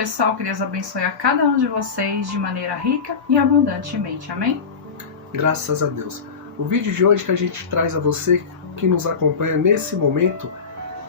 pessoal, que Deus abençoe a cada um de vocês de maneira rica e abundantemente. Amém? Graças a Deus. O vídeo de hoje que a gente traz a você que nos acompanha nesse momento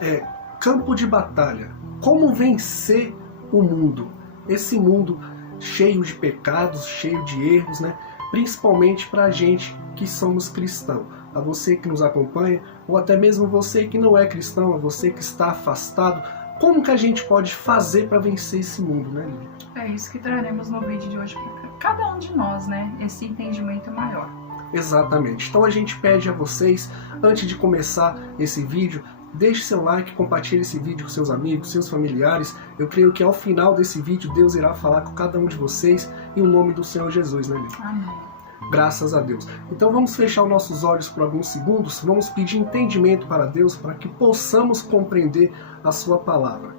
é Campo de Batalha. Como vencer o mundo? Esse mundo cheio de pecados, cheio de erros, né? Principalmente para a gente que somos cristãos. A você que nos acompanha, ou até mesmo você que não é cristão, a você que está afastado. Como que a gente pode fazer para vencer esse mundo, né, Lívia? É isso que traremos no vídeo de hoje para cada um de nós, né? Esse entendimento maior. Exatamente. Então a gente pede a vocês, antes de começar esse vídeo, deixe seu like, compartilhe esse vídeo com seus amigos, seus familiares. Eu creio que ao final desse vídeo Deus irá falar com cada um de vocês em nome do Senhor Jesus, né, Lívia? Amém. Graças a Deus. Então vamos fechar os nossos olhos por alguns segundos, vamos pedir entendimento para Deus, para que possamos compreender a sua palavra.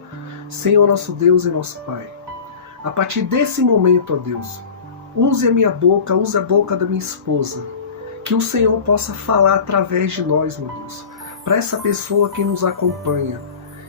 Senhor nosso Deus e nosso Pai, a partir desse momento, ó Deus, use a minha boca, use a boca da minha esposa, que o Senhor possa falar através de nós, meu Deus, para essa pessoa que nos acompanha,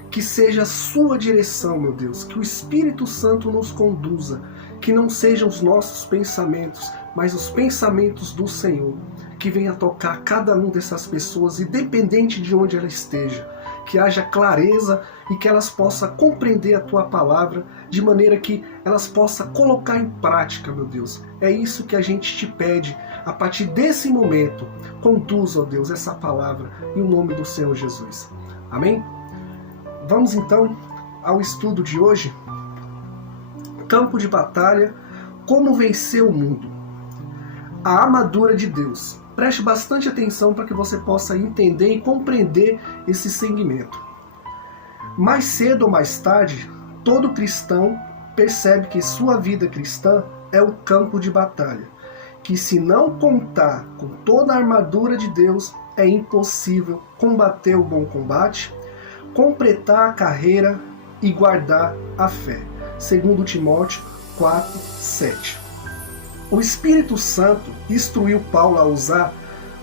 que seja a sua direção, meu Deus, que o Espírito Santo nos conduza, que não sejam os nossos pensamentos, mas os pensamentos do Senhor, que venha tocar cada uma dessas pessoas, independente de onde ela esteja, que haja clareza e que elas possam compreender a Tua palavra, de maneira que elas possam colocar em prática, meu Deus. É isso que a gente te pede, a partir desse momento, conduza, ó Deus, essa palavra, em nome do Senhor Jesus. Amém? Vamos então ao estudo de hoje, Campo de Batalha, como vencer o mundo. A armadura de Deus. Preste bastante atenção para que você possa entender e compreender esse segmento. Mais cedo ou mais tarde, todo cristão percebe que sua vida cristã é o campo de batalha, que se não contar com toda a armadura de Deus, é impossível combater o bom combate, completar a carreira e guardar a fé. 2 Timóteo 4:7. O Espírito Santo instruiu Paulo a usar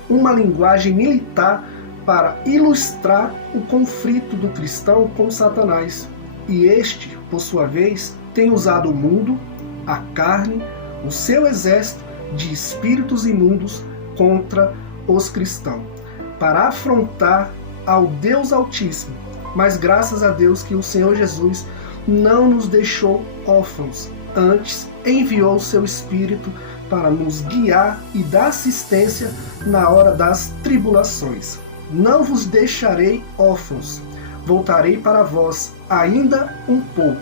uma linguagem militar para ilustrar o conflito do cristão com Satanás. E este, por sua vez, tem usado o mundo, a carne, o seu exército de espíritos imundos contra os cristãos, para afrontar ao Deus Altíssimo. Mas graças a Deus que o Senhor Jesus não nos deixou órfãos, antes enviou o seu Espírito para nos guiar e dar assistência na hora das tribulações. Não vos deixarei órfãos, voltarei para vós ainda um pouco.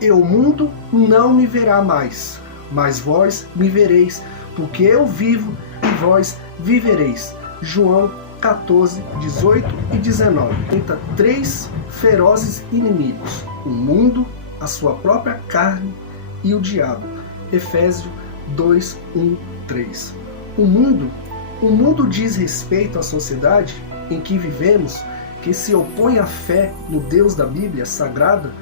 E o mundo não me verá mais, mas vós me vereis, porque eu vivo e vós vivereis. João 14, 18 e 19. Conta 3 ferozes inimigos: o mundo, a sua própria carne e o diabo. Efésios 2, 1, 3. O mundo diz respeito à sociedade em que vivemos, que se opõe à fé no Deus da Bíblia Sagrada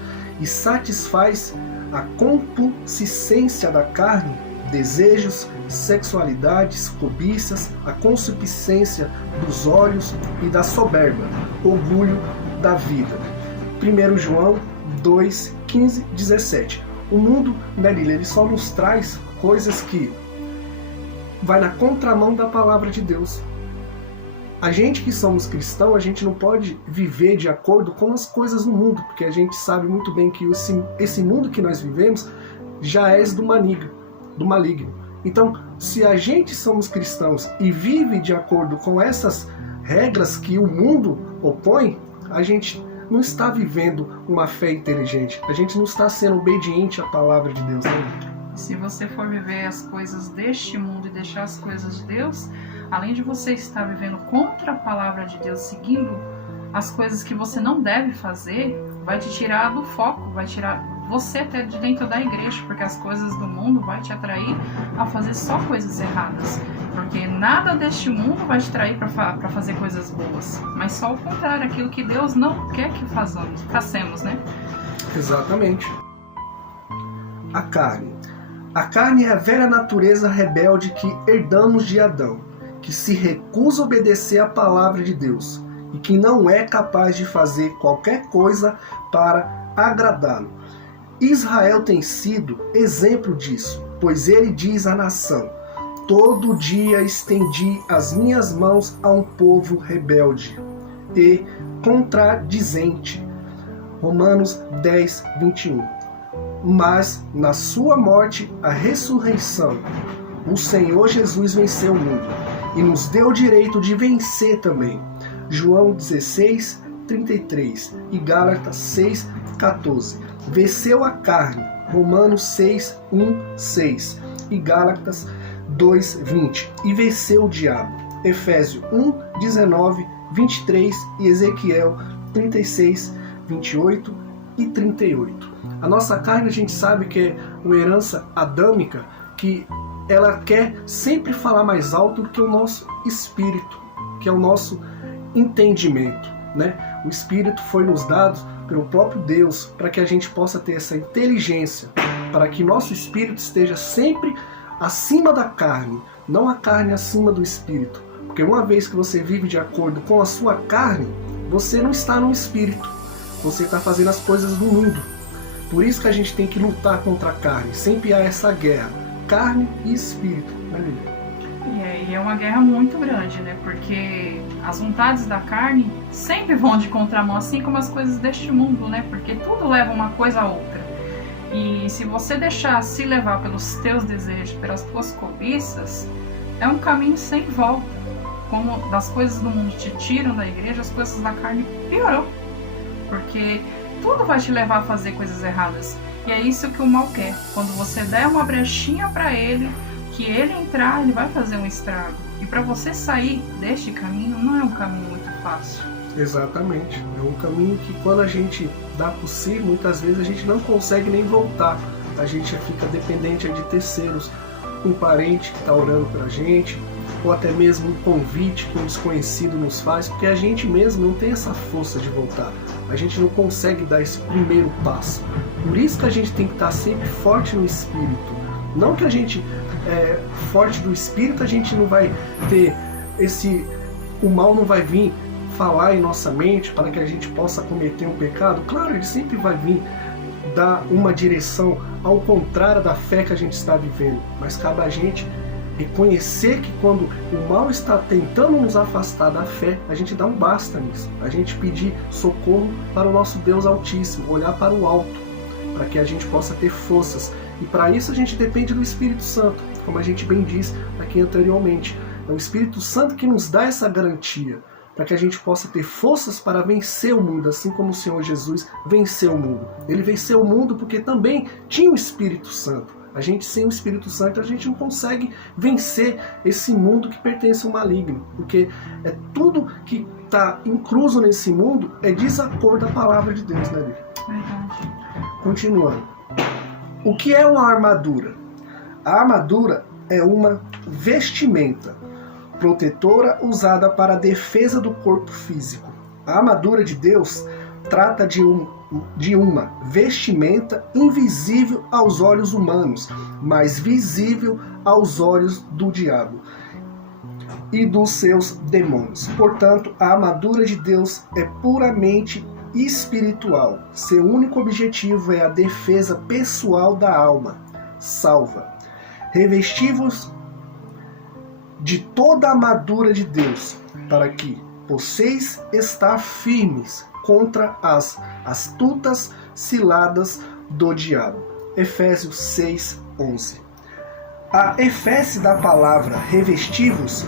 e satisfaz a concupiscência da carne, desejos, sexualidades, cobiças, a concupiscência dos olhos e da soberba, orgulho da vida. 1 João 2, 15, 17. O mundo, né, Lília, ele só nos traz coisas que vai na contramão da palavra de Deus. A gente que somos cristãos, a gente não pode viver de acordo com as coisas do mundo, porque a gente sabe muito bem que esse mundo que nós vivemos já é do maligno. Então, se a gente somos cristãos e vive de acordo com essas regras que o mundo opõe, a gente não está vivendo uma fé inteligente. A gente não está sendo obediente à palavra de Deus, né? Se você for viver as coisas deste mundo e deixar as coisas de Deus, além de você estar vivendo contra a palavra de Deus, seguindo as coisas que você não deve fazer, vai te tirar do foco, vai tirar você até de dentro da igreja, porque as coisas do mundo vai te atrair a fazer só coisas erradas, porque nada deste mundo vai te atrair para fazer coisas boas, mas só o contrário, aquilo que Deus não quer que façamos, né? Exatamente. A carne. A carne é a velha natureza rebelde que herdamos de Adão, que se recusa a obedecer à palavra de Deus e que não é capaz de fazer qualquer coisa para agradá-lo. Israel tem sido exemplo disso, pois ele diz à nação: todo dia estendi as minhas mãos a um povo rebelde e contradizente. Romanos 10, 21. Mas na sua morte, a ressurreição, o Senhor Jesus venceu o mundo e nos deu o direito de vencer também. João 16, 33 e Gálatas 6, 14. Venceu a carne. Romanos 6, 1, 6 e Gálatas 2, 20. E venceu o diabo. Efésios 1, 19, 23 e Ezequiel 36, 28 e 38. A nossa carne, a gente sabe que é uma herança adâmica, que ela quer sempre falar mais alto do que o nosso espírito, que é o nosso entendimento, né? O espírito foi nos dado pelo próprio Deus para que a gente possa ter essa inteligência, para que nosso espírito esteja sempre acima da carne, não a carne acima do espírito. Porque uma vez que você vive de acordo com a sua carne, você não está no espírito, você está fazendo as coisas do mundo. Por isso que a gente tem que lutar contra a carne. Sempre há essa guerra, carne e espírito. E é uma guerra muito grande, né? Porque as vontades da carne sempre vão de contramão, assim como as coisas deste mundo, né? Porque tudo leva uma coisa a outra. E se você deixar se levar pelos teus desejos, pelas tuas cobiças, é um caminho sem volta. Como das coisas do mundo te tiram da igreja, as coisas da carne piorou. Porque tudo vai te levar a fazer coisas erradas. E é isso que o mal quer. Quando você der uma brechinha para ele, que ele entrar, ele vai fazer um estrago. E para você sair deste caminho, não é um caminho muito fácil. Exatamente. É um caminho que quando a gente dá por si, muitas vezes a gente não consegue nem voltar. A gente fica dependente de terceiros. Um parente que está orando pra gente, ou até mesmo um convite que um desconhecido nos faz, porque a gente mesmo não tem essa força de voltar. A gente não consegue dar esse primeiro passo. Por isso que a gente tem que estar sempre forte no espírito. Não que a gente forte do espírito, a gente não vai ter o mal não vai vir falar em nossa mente para que a gente possa cometer um pecado. Claro, ele sempre vai vir dar uma direção ao contrário da fé que a gente está vivendo. Mas cabe a gente reconhecer que quando o mal está tentando nos afastar da fé, a gente dá um basta nisso. A gente pedir socorro para o nosso Deus Altíssimo, olhar para o alto, para que a gente possa ter forças. E para isso a gente depende do Espírito Santo, como a gente bem disse aqui anteriormente. É o Espírito Santo que nos dá essa garantia, para que a gente possa ter forças para vencer o mundo, assim como o Senhor Jesus venceu o mundo. Ele venceu o mundo porque também tinha o Espírito Santo. A gente sem o Espírito Santo, a gente não consegue vencer esse mundo que pertence ao maligno, porque é tudo que está incluso nesse mundo é desacordo à palavra de Deus, né, Bíblia? Verdade. Continuando. O que é uma armadura? A armadura é uma vestimenta protetora usada para a defesa do corpo físico. A armadura de Deus trata de uma vestimenta invisível aos olhos humanos, mas visível aos olhos do diabo e dos seus demônios. Portanto, a armadura de Deus é puramente espiritual. Seu único objetivo é a defesa pessoal da alma salva. Revestivos de toda a armadura de Deus, para que possais estar firmes contra as astutas ciladas do diabo. Efésios 6, 11. A efécie da palavra revestivos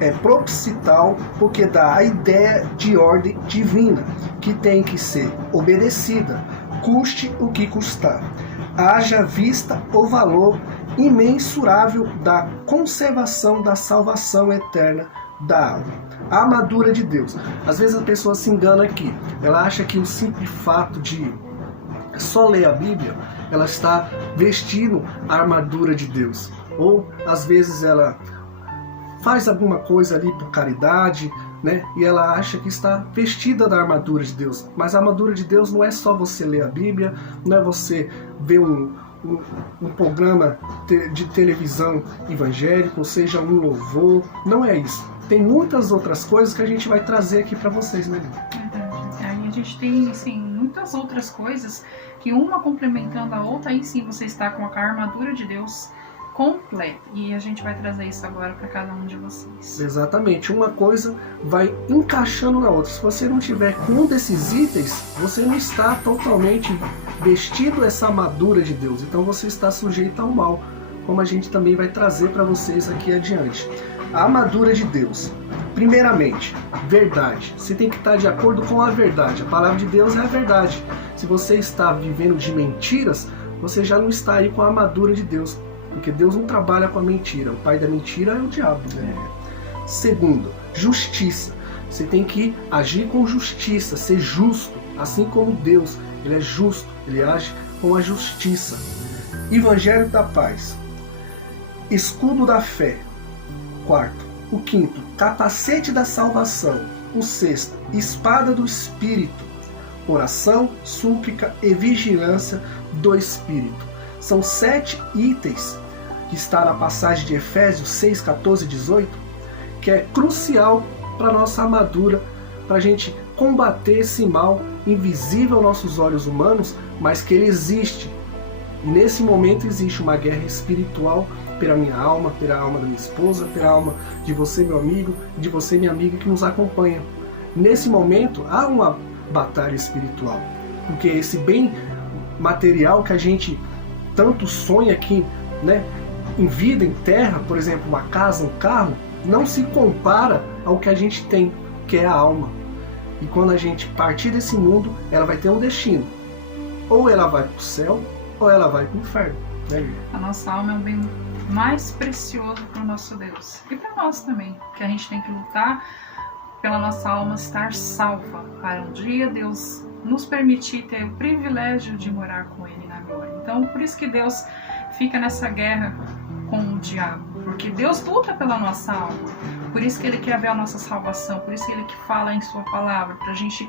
é proposital porque dá a ideia de ordem divina, que tem que ser obedecida, custe o que custar. Haja vista o valor imensurável da conservação da salvação eterna da alma. A armadura de Deus. Às vezes a pessoa se engana aqui. Ela acha que o simples fato de só ler a Bíblia, ela está vestindo a armadura de Deus. Ou às vezes ela faz alguma coisa ali por caridade, né? E ela acha que está vestida da armadura de Deus. Mas a armadura de Deus não é só você ler a Bíblia, não é você ver um programa de televisão evangélico, ou seja, um louvor. Não é isso. Tem muitas outras coisas que a gente vai trazer aqui para vocês, né? Verdade. Aí a gente tem, assim, muitas outras coisas que uma complementando a outra, aí sim você está com a armadura de Deus completa. E a gente vai trazer isso agora para cada um de vocês. Exatamente, uma coisa vai encaixando na outra. Se você não tiver com um desses itens, você não está totalmente vestido essa armadura de Deus. Então você está sujeito ao mal, como a gente também vai trazer para vocês aqui adiante. A armadura de Deus. Primeiramente, verdade. Você tem que estar de acordo com a verdade. A palavra de Deus é a verdade. Se você está vivendo de mentiras, você já não está aí com a armadura de Deus. Porque Deus não trabalha com a mentira. O pai da mentira é o diabo, né? Segundo, justiça. Você tem que agir com justiça, ser justo. Assim como Deus, ele é justo. Ele age com a justiça. Evangelho da paz. Escudo da fé. Quarto. O quinto, capacete da salvação. O sexto, espada do Espírito. Oração, súplica e vigilância do Espírito. São 7 itens que está na passagem de Efésios 6, 14 e 18, que é crucial para a nossa armadura, para a gente combater esse mal invisível aos nossos olhos humanos, mas que ele existe. E nesse momento existe uma guerra espiritual pela minha alma, pela alma da minha esposa, pela alma de você, meu amigo, de você, minha amiga, que nos acompanha. Nesse momento há uma batalha espiritual, porque esse bem material que a gente tanto sonha aqui, né, em vida, em terra, por exemplo, uma casa, um carro, não se compara ao que a gente tem, que é a alma. E quando a gente partir desse mundo, ela vai ter um destino. Ou ela vai para o céu, ou ela vai para o inferno. Né? A nossa alma é um bem mais precioso para o nosso Deus. E para nós também, que a gente tem que lutar pela nossa alma estar salva, para um dia Deus nos permitir ter o privilégio de morar com Ele na glória. Então, por isso que Deus fica nessa guerra com o diabo, porque Deus luta pela nossa alma, por isso que Ele quer ver a nossa salvação, por isso que Ele que fala em Sua palavra, para a gente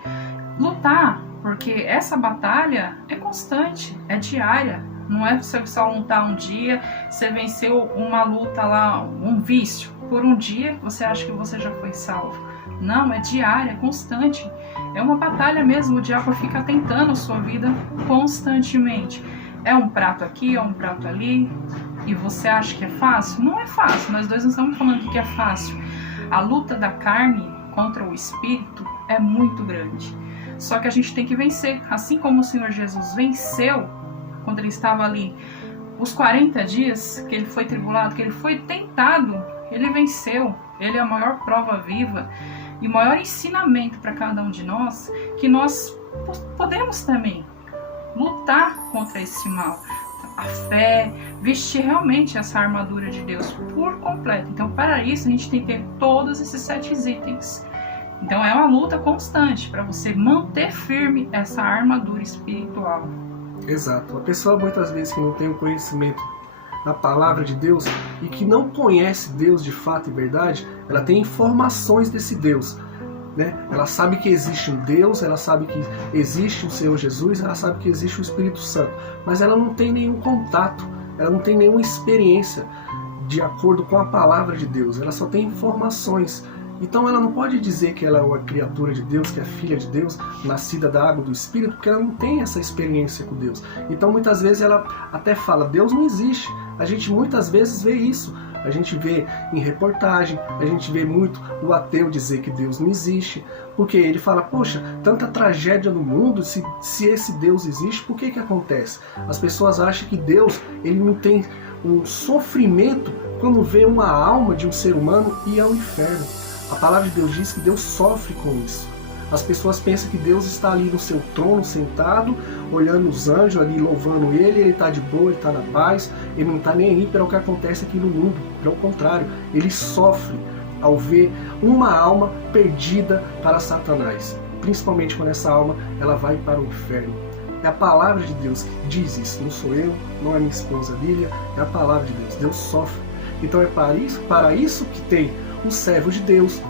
lutar, porque essa batalha é constante, é diária. Não é você só lutar um dia, você venceu uma luta lá, um vício, por um dia você acha que você já foi salvo. Não, é diária, é constante. É uma batalha mesmo, o diabo fica tentando a sua vida constantemente. É um prato aqui, é um prato ali, e você acha que é fácil? Não é fácil, nós dois não estamos falando que é fácil. A luta da carne contra o espírito é muito grande. Só que a gente tem que vencer, assim como o Senhor Jesus venceu quando ele estava ali, os 40 dias que ele foi tribulado, que ele foi tentado, ele venceu. Ele é a maior prova viva e o maior ensinamento para cada um de nós, que nós podemos também lutar contra esse mal. A fé, vestir realmente essa armadura de Deus por completo. Então, para isso, a gente tem que ter todos esses 7 itens. Então, é uma luta constante para você manter firme essa armadura espiritual. Exato. A pessoa muitas vezes que não tem o conhecimento da palavra de Deus e que não conhece Deus de fato e verdade, ela tem informações desse Deus, né? Ela sabe que existe um Deus, ela sabe que existe o Senhor Jesus, ela sabe que existe o Espírito Santo, mas ela não tem nenhum contato, ela não tem nenhuma experiência de acordo com a palavra de Deus, ela só tem informações. Então ela não pode dizer que ela é uma criatura de Deus, que é filha de Deus, nascida da água do Espírito, porque ela não tem essa experiência com Deus. Então muitas vezes ela até fala, Deus não existe. A gente muitas vezes vê isso. A gente vê em reportagem, a gente vê muito o ateu dizer que Deus não existe, porque ele fala, poxa, tanta tragédia no mundo, se esse Deus existe, por que acontece? As pessoas acham que Deus ele não tem um sofrimento quando vê uma alma de um ser humano ir ao inferno. A palavra de Deus diz que Deus sofre com isso. As pessoas pensam que Deus está ali no seu trono, sentado, olhando os anjos ali, louvando ele está de boa, ele está na paz, ele não está nem aí para o que acontece aqui no mundo. Pelo contrário, ele sofre ao ver uma alma perdida para Satanás. Principalmente quando essa alma ela vai para o inferno. É a palavra de Deus que diz isso, não sou eu, não é minha esposa Lília, é a palavra de Deus. Deus sofre. Então é para isso que tem um servo de Deus,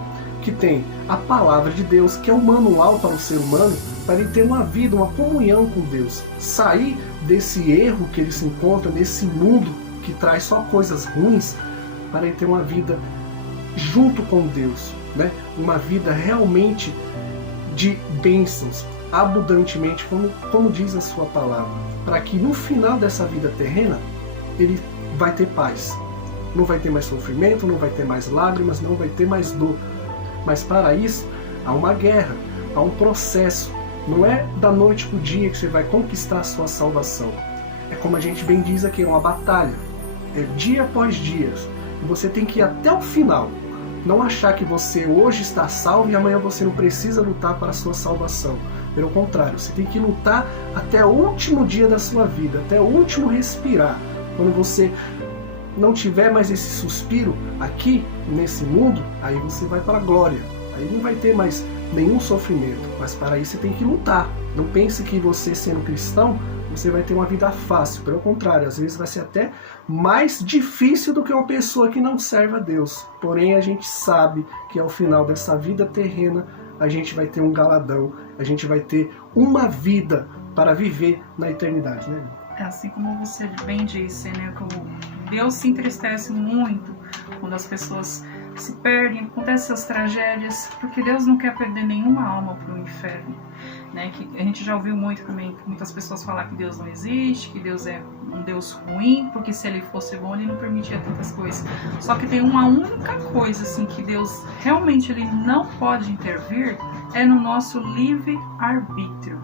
que tem a palavra de Deus, que é um manual para o ser humano, para ele ter uma vida, uma comunhão com Deus. Sair desse erro que ele se encontra, nesse mundo que traz só coisas ruins, para ele ter uma vida junto com Deus, né? Uma vida realmente de bênçãos. abundantemente, como diz a sua palavra, para que no final dessa vida terrena, ele vai ter paz. Não vai ter mais sofrimento, não vai ter mais lágrimas, não vai ter mais dor. Mas para isso, há uma guerra, há um processo. Não é da noite para o dia que você vai conquistar a sua salvação. É como a gente bem diz aqui, é uma batalha. É dia após dia. E você tem que ir até o final. Não achar que você hoje está salvo e amanhã você não precisa lutar para a sua salvação. Pelo contrário, você tem que lutar até o último dia da sua vida, até o último respirar. Quando você não tiver mais esse suspiro aqui, nesse mundo, aí você vai para a glória. Aí não vai ter mais nenhum sofrimento. Mas para isso você tem que lutar. Não pense que você, sendo cristão, você vai ter uma vida fácil. Pelo contrário, às vezes vai ser até mais difícil do que uma pessoa que não serve a Deus. Porém, a gente sabe que ao final dessa vida terrena, a gente vai ter um galadão, a gente vai ter uma vida para viver na eternidade, né? É assim como você bem disse, né? Que Deus se entristece muito quando as pessoas se perdem, acontecem essas tragédias, porque Deus não quer perder nenhuma alma para o inferno. Né, que a gente já ouviu muito também, muitas pessoas falar que Deus não existe, que Deus é um Deus ruim, porque se ele fosse bom ele não permitia tantas coisas. Só que tem uma única coisa assim, que Deus realmente ele não pode intervir, é no nosso livre-arbítrio.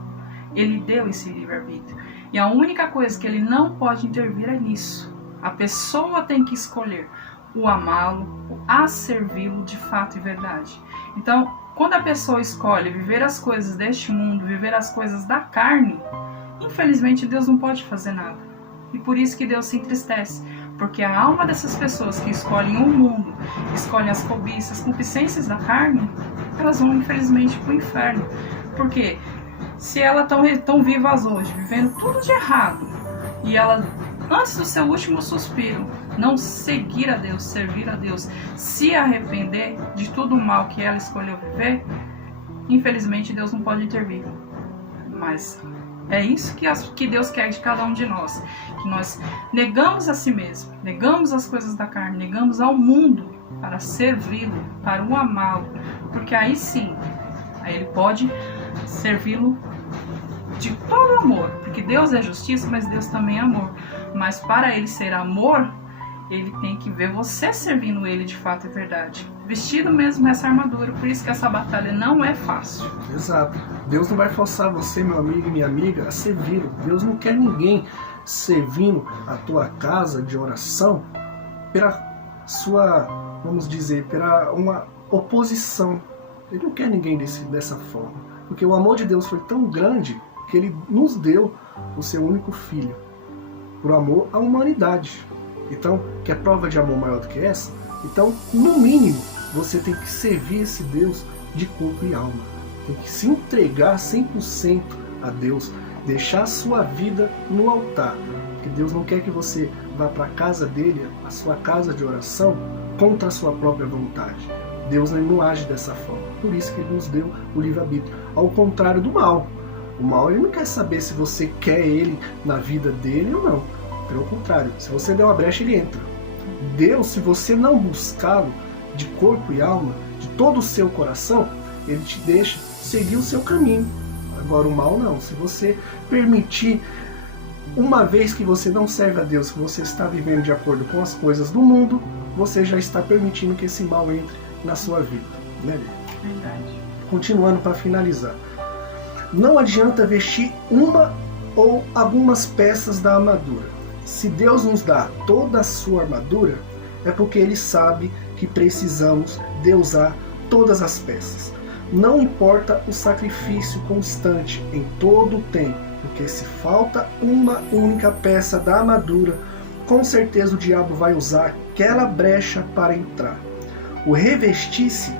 Ele deu esse livre-arbítrio. E a única coisa que ele não pode intervir é nisso. A pessoa tem que escolher o amá-lo, a servi-lo de fato e verdade. Então, quando a pessoa escolhe viver as coisas deste mundo, viver as coisas da carne, infelizmente Deus não pode fazer nada. E por isso que Deus se entristece. Porque a alma dessas pessoas que escolhem o mundo, escolhem as cobiças, as concupiscências da carne, elas vão infelizmente para o inferno. Porque se elas estão vivas hoje, vivendo tudo de errado, e ela, antes do seu último suspiro, não seguir a Deus, servir a Deus, se arrepender de tudo o mal que ela escolheu viver, infelizmente Deus não pode intervir. Mas é isso que Deus quer de cada um de nós, que nós negamos a si mesmo, negamos as coisas da carne, negamos ao mundo para servi-lo, para o amá-lo, porque aí sim, aí ele pode servi-lo de todo amor, porque Deus é justiça, mas Deus também é amor. Mas para ele ser amor, ele tem que ver você servindo ele de fato e verdade. Vestido mesmo essa armadura. Por isso que essa batalha não é fácil. Exato. Deus não vai forçar você, meu amigo e minha amiga, a servi-lo. Deus não quer ninguém servindo a tua casa de oração pela sua, vamos dizer, pela uma oposição. Ele não quer ninguém dessa forma. Porque o amor de Deus foi tão grande que ele nos deu o seu único filho. Por amor à humanidade. Então, quer prova de amor maior do que essa? Então, no mínimo, você tem que servir esse Deus de corpo e alma. Tem que se entregar 100% a Deus. Deixar a sua vida no altar. Porque Deus não quer que você vá para a casa dele, a sua casa de oração, contra a sua própria vontade. Deus não age dessa forma. Por isso que ele nos deu o livre-arbítrio. Ao contrário do mal. O mal ele não quer saber se você quer ele na vida dele ou não. Pelo contrário, se você der uma brecha, ele entra. Deus, se você não buscá-lo de corpo e alma, de todo o seu coração, ele te deixa seguir o seu caminho. Agora o mal não. Se você permitir, uma vez que você não serve a Deus, que você está vivendo de acordo com as coisas do mundo, você já está permitindo que esse mal entre na sua vida. Né? Verdade. Continuando para finalizar. Não adianta vestir uma ou algumas peças da armadura. Se Deus nos dá toda a sua armadura, é porque Ele sabe que precisamos de usar todas as peças. Não importa o sacrifício constante em todo o tempo, porque se falta uma única peça da armadura, com certeza o diabo vai usar aquela brecha para entrar. O revestir-se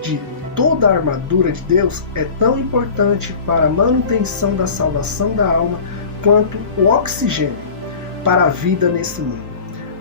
de toda a armadura de Deus é tão importante para a manutenção da salvação da alma quanto o oxigênio para a vida nesse mundo.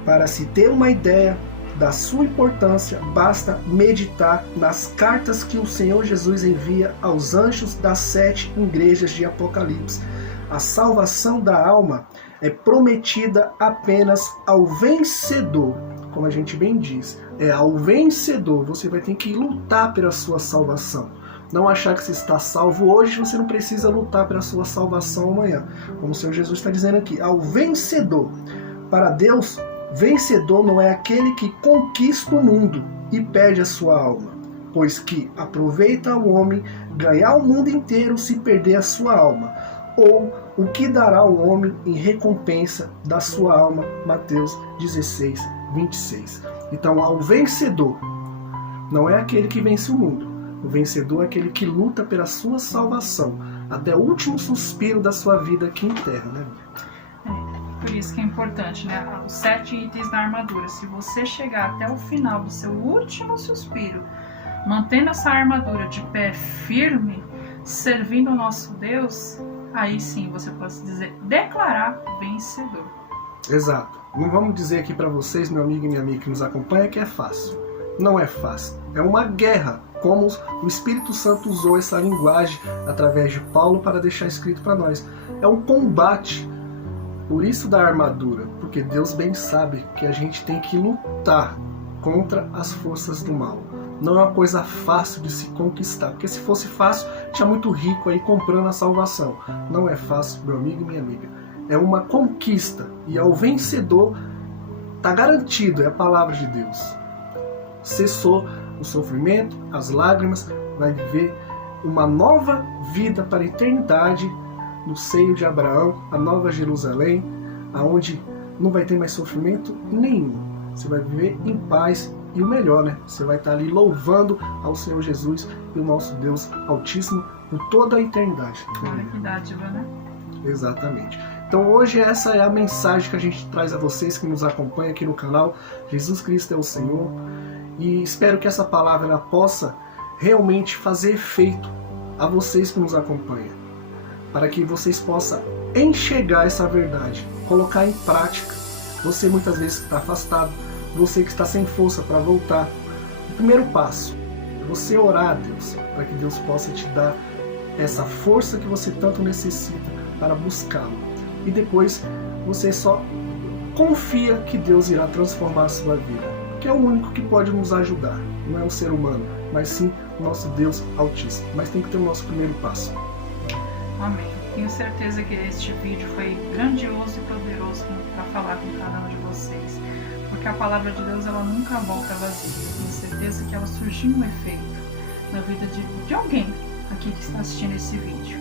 Para se ter uma ideia da sua importância, basta meditar nas cartas que o Senhor Jesus envia aos anjos das 7 igrejas de Apocalipse. A salvação da alma é prometida apenas ao vencedor. Como a gente bem diz, é ao vencedor. Você vai ter que lutar pela sua salvação. não achar que você está salvo hoje, você não precisa lutar pela sua salvação amanhã. Como o Senhor Jesus está dizendo aqui, ao vencedor. Para Deus, vencedor não é aquele que conquista o mundo e perde a sua alma, pois que aproveita ao homem ganhar o mundo inteiro se perder a sua alma, ou o que dará ao homem em recompensa da sua alma. Mateus 16, 26. Então, ao vencedor não é aquele que vence o mundo. O vencedor é aquele que luta pela sua salvação até o último suspiro da sua vida aqui em terra, né? Por isso que é importante, né? Os 7 itens da armadura. Se você chegar até o final do seu último suspiro, mantendo essa armadura de pé firme, servindo o nosso Deus, aí sim você pode declarar vencedor. Exato. Não vamos dizer aqui para vocês, meu amigo e minha amiga que nos acompanha, que é fácil. Não é fácil. É uma guerra, como o Espírito Santo usou essa linguagem através de Paulo para deixar escrito para nós. É um combate. Por isso da armadura, porque Deus bem sabe que a gente tem que lutar contra as forças do mal. Não é uma coisa fácil de se conquistar, porque se fosse fácil, tinha muito rico aí comprando a salvação. Não é fácil, meu amigo e minha amiga. É uma conquista, e ao vencedor está garantido, é a palavra de Deus. Cessou o sofrimento, as lágrimas, vai viver uma nova vida para a eternidade no seio de Abraão, a nova Jerusalém, aonde não vai ter mais sofrimento nenhum. Você vai viver em paz e o melhor, né? Você vai estar ali louvando ao Senhor Jesus e o nosso Deus Altíssimo por toda a eternidade. Olha que dádiva, né? Exatamente. Então hoje essa é a mensagem que a gente traz a vocês que nos acompanham aqui no canal. Jesus Cristo é o Senhor. E espero que essa palavra ela possa realmente fazer efeito a vocês que nos acompanham, para que vocês possam enxergar essa verdade, colocar em prática. Você muitas vezes está afastado, você que está sem força para voltar. O primeiro passo é você orar a Deus, para que Deus possa te dar essa força que você tanto necessita para buscá-lo. E depois você só confia que Deus irá transformar a sua vida, que é o único que pode nos ajudar. Não é o ser humano, mas sim o nosso Deus Altíssimo. Mas tem que ter o nosso primeiro passo. Amém. Tenho certeza que este vídeo foi grandioso e poderoso para falar com cada um de vocês. Porque a palavra de Deus ela nunca volta vazia. Tenho certeza que ela surgiu um efeito na vida de alguém aqui que está assistindo esse vídeo.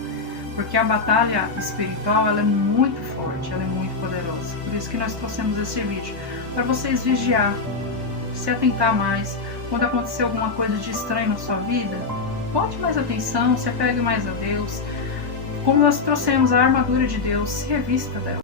Porque a batalha espiritual ela é muito forte, ela é muito poderosa. Por isso que nós trouxemos esse vídeo. Para vocês vigiar, se atentar mais. Quando acontecer alguma coisa de estranho na sua vida, bote mais atenção, se apegue mais a Deus. Como nós trouxemos a armadura de Deus, se revista dela.